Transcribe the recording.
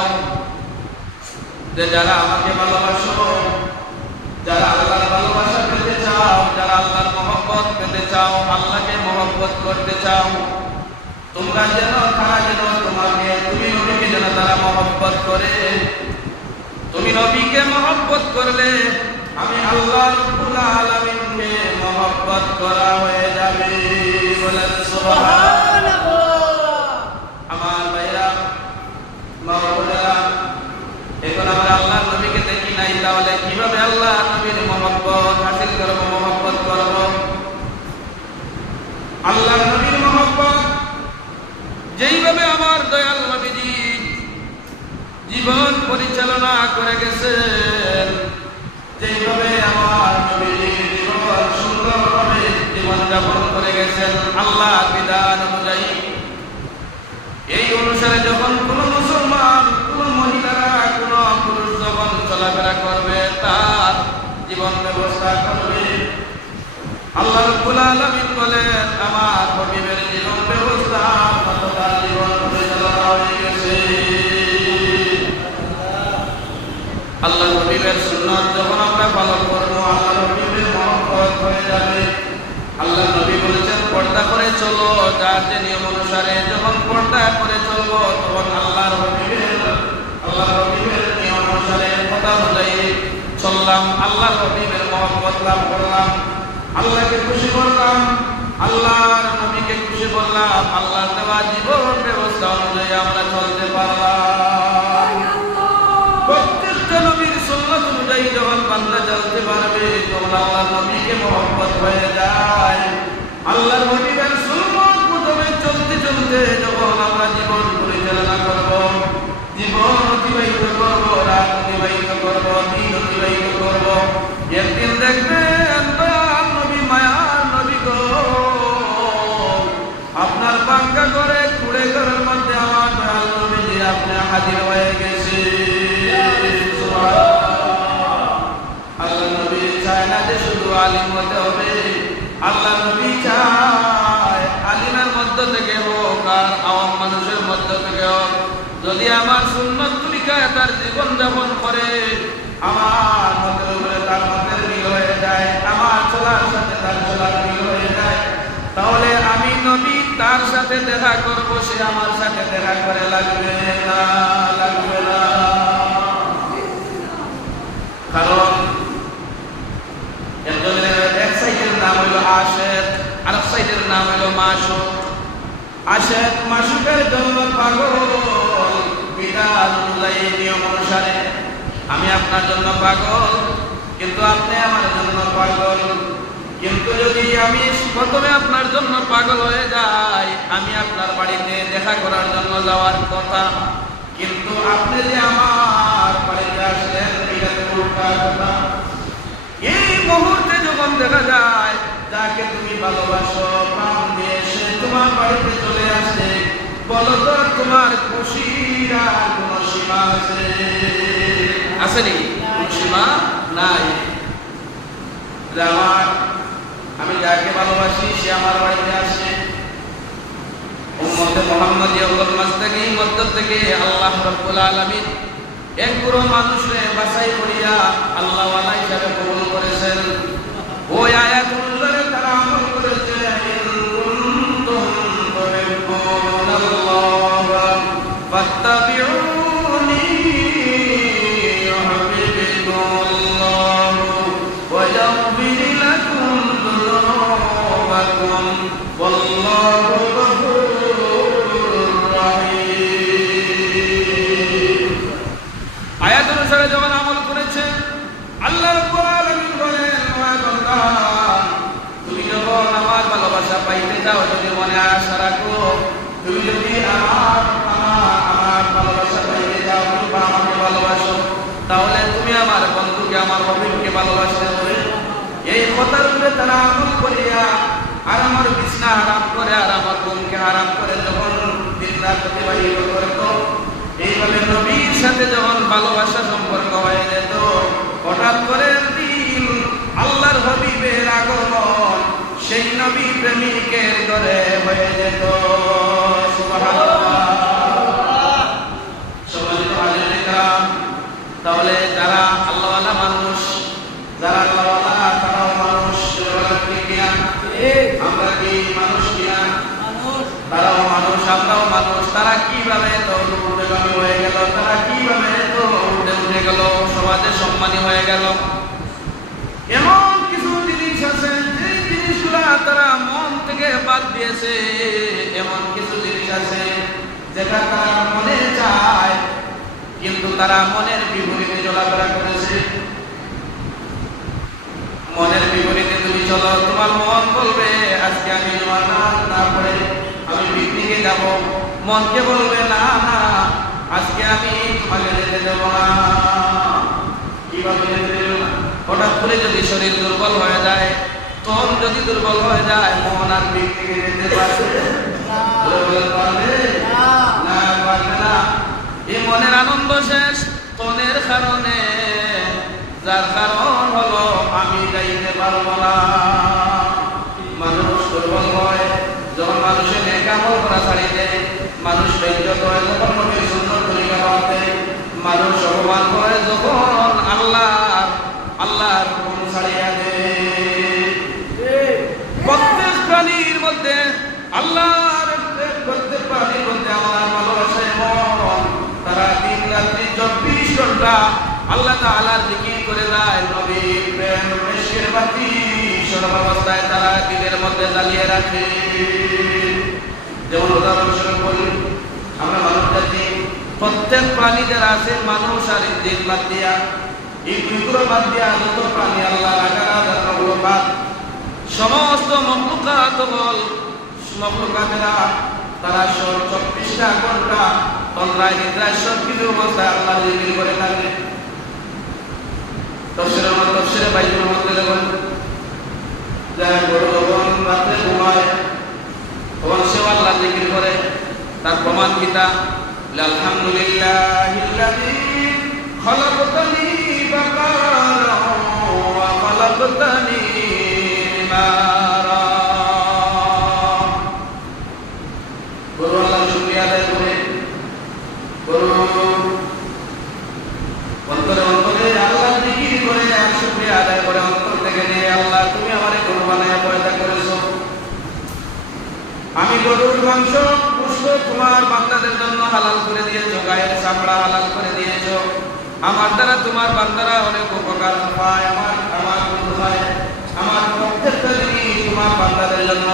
দাও যে যারা আমাকে ভালোবাসো, যারা আল্লাহর ভালোবাসা পেতে চাও, যারা আল্লাহর মহব্বত পেতে চাও, আল্লাহকে মহব্বত করতে চাও, তোমরা যেন তারা যেন তোমাকে তুমি নবীকে যেন তারা মহব্বত করে। তুমি নবীকে মহব্বত করলে আমি আল্লাহ রাব্বুল আলামিনকে মহব্বত করা হয়ে যাবে। বলেন সুবহানাল্লাহ। আমার ভাইরা মাওলানা, এখন আমরা আল্লাহর নবীকে দেখি নাই, তাহলে কিভাবে আল্লাহর নবীর মহব্বত হাসিল করব, মহব্বত করব? আল্লাহর নবীর মহব্বত যেইভাবে আমার দয়াল নবীজি জীবন পরিচালনা করে গেছেন, যেইভাবে আমার নবীজি জীবন সুন্দরভাবে জীবনযাপন করে গেছেন আল্লাহর বিধান অনুযায়ী, এই অনুসারে যখন কোন মুসলমান, কোন মহিলারা, কোন পুরুষ যখন চলাফেরা করবে, তার জীবন ব্যবস্থা করবে, আল্লাহ রাব্বুল আলামিন বলেন আমার হাবিবের জীবন ব্যবস্থা মতো তার জীবন পরিচালনা হয়ে গেছে। আল্লাহ হাবিবের সুন্নাত যখন আমরা পালন করবো, আল্লাহ হাবিবের মহব্বত হয়ে যাবে। আল্লাহ নবী বলেছেন পর্দা করে চলো, যার যে নিয়ম অনুসারে যখন পর্দা করে চলবো, তখন আল্লাহর হাবিবের নিয়ম অনুসারে কথা অনুযায়ী চললাম, আল্লাহর হাবিবের মহব্বত লাভ করলাম, আল্লাহকে খুশি করলাম, আল্লাহর নবীকে খুশি করলাম, আল্লাহর দেওয়া জীবন ব্যবস্থা অনুযায়ী আমরা চলতে পারলাম। প্রত্যেকটা নবীর সুন্নাত অনুযায়ী যখন বান্দা চলতে পারবে, তখন আল্লাহর নবীকে মহব্বত হয়ে যায়। আল্লাহর নবীর সুন্নাত প্রথমে চলতে চলতে যখন আমরা জীবন পরিচালনা করব, জীবন অতিবাহিত করব, রাত অতিবাহিত করব, দিন অতিবাহিত করব, একদিন দেখবেন মায়ার নবী গো, আপনার বাঙ্কা করে কুড়ে ঘরের মধ্যে আমার দয়াল নবীজি আপনি হাজির হয়ে গেছে। আল্লাহ নবী চায় না যে শুধু আলিম হতে হবে, আল্লাহ নবী চায় আলিমের মধ্য থেকে হোক আর আওয়াম মানুষের মধ্য থেকে হোক, যদি আমার সুন্নত তরিকায় তার জীবন যাপন করে, আমার মতের উপরে তার মতের মিল হয়ে যায়, আমার চলার সাথে তার চলার মিল হয়ে যায়, তাহলে আমি নবী তার সাথে দেখা করবো, সে আমার সাথে দেখা করে লাগবে না, লাগবে না। কারণ একজনের এক সাইডের নাম হইল আশেক, আর এক সাইডের নাম হইল মাসুক। আশেক মাসুকের জন্য পাগল, বিধান অনুযায়ী নিয়ম অনুসারে আমি আপনার জন্য পাগল, কিন্তু আপনি আমার জন্য পাগল। কিন্তু যদি আমি প্রথমে আপনার জন্য পাগল হয়ে যাই, আমি আপনার বাড়িতে দেখা করার জন্য যাওয়ার কথা, কিন্তু আপনি যে আমার বাড়িতে আসলেন, এটা তো উল্টা কথা। এই মুহূর্তে যখন দেখা যায় যাকে তুমি ভালোবাসো প্রাণ দিয়ে, সে তোমার বাড়িতে চলে আসে, বলো তো তোমার খুশির আর কোন সীমা আছে? আসেনি? কোন সীমা নাই। আমি যাকে ভালোবাসি সে আমার বাড়িতে আসে। উম্মতে মুহাম্মাদিয়ার মাঝ থেকে, এই মধ্য থেকে আল্লাহ রাব্বুল আলামিন এক পুরো মানুষকে বাছাই করিয়া আল্লাহ ওয়ালা হিসাবে কবুল করেছেন। ওই আয়াত অনুসারে তারা আমল করেছে, কুনতুম তুহিব্বুনাল্লাহ ফাত্তাবিউনি ইউহিব্বুকুমুল্লাহ ওয়া ইয়াগফির লাকুম যুনুবাকুম ওয়াল্লাহু গফুরুর রাহিম। আয়াত অনুসারে যখন আমল করেছে, আল্লাহ রাব্বুল আলামিন বলেন, তুমি যখন আমার ভালোবাসা পাইতে চাও, যদি মনে আশা রাখো, তুমি যদি আমার ভালোবাসা পাইতে চাও, বা আমাকে ভালোবাসো, তাহলে তুমি আমার বন্ধুকে, আমার হাবিবকে ভালোবাসতে হবে। এই কথার উপরে তারা আমল করিয়া আর আমার বিছনা হারাম করে আর আমার ঘুমকে হারাম করে যখন দিন রাত অতিবাহিত করত, এইভাবে নবীর সাথে যখন ভালোবাসা সম্পর্ক হয়ে যেত, হঠাৎ করে দিন আল্লাহর হাবিবের আগমন সেই নবী প্রেমিকের ঘরে হয়ে যেত। সুবহানাল্লাহ। সম্মানিত সমাজে সম্মানী হয়ে গেল। এমন কিছু জিনিস আছে যে জিনিসগুলা তারা মন থেকে বাদ দিয়েছে, এমন কিছু জিনিস আছে যেটা তারা মনে চায় কিন্তু তারা মনের বিপরীতে চলাফেরা করেছে। মনের বিপরীতে তুমি চলো, তোমার মন বলবে আজকে আমি তোমার নাম না পড়ে আমি পিকনিকে যাব, মনকে বলবে না না আজকে আমি তোমাকে যেতে দেবো না। কিভাবে যেতে দেবো না? হঠাৎ করে যদি শরীর দুর্বল হয়ে যায়, তখন যদি দুর্বল হয়ে যায় মন আর পিকনিকে যেতে পারবে না, পারবে না। এই মনের আনন্দ শেষ তনের কারণে, যার কারণ হলো আমি যাইতে পারবো না। মানুষ দুর্বল হয় যখন মানুষের নেক আমল করা ছাড়ি দেয়, মানুষ বেজ্জত হয় যখন নবীর সুন্নাত তরিকা বাদ দেয়, মানুষ অপমান করে যখন আল্লাহর হুকুম ছাড়িয়া দেয়। প্রত্যেক প্রাণীর মধ্যে প্রত্যেক প্রাণীর মধ্যে আল্লাহর ভালোবাসা এমন, তারা দিন রাত্রি 24 ঘন্টা আল্লাহ তাআলার জিকির করে যায়। নবীর প্রেম ইশকের বাতি সর্বাবস্থায় তারা দিলের মধ্যে জ্বালিয়ে রাখে। যেমন উদাহরণস্বরূপ বলি, আমরা মানুষ জাতি প্রত্যেক প্রাণী যারা আছে, মানুষ আর ইন্দ্রিয় বাদ দিয়া, এই দুইগুলো বাদ দিয়া যত প্রাণী আল্লাহ রাখার সমস্ত মখলুকাতেরা তারা 24টা ঘন্টা তন্দ্রায় নিদ্রায় সব কিছু অবস্থায় আল্লাহ জিকির করে থাকে। তফসিরে বাইবেলের মধ্যে দেখুন, যারা গরু যখন রাত্রে ঘুমায় তখন সেও আল্লাহ জিকির করে। তার প্রমাণ কিতা? আলহামদুলিল্লাহিল্লাযী খালাকানি বাকারা ওয়া খালাকানি মারা। গরু আল্লাহ শুকরিয়া আদায় করে, গরু অন্তরে আল্লাহ জিকির করে আর শুকরিয়া আদায় করে অন্তর থেকে নিয়ে, আল্লাহ তুমি আমারে গরু বানায়া পয়দা করেছো, আমি গরুর মাংস গোশত তোমার বান্দাদের জন্য হালাল করে দিয়েছো, গায়ের চামড়া হালাল করে দিয়েছো, আমার দ্বারা তোমার বান্দারা অনেক উপকার পায়, আমার প্রত্যেকটা জিনিস তোমার বান্দাদের জন্য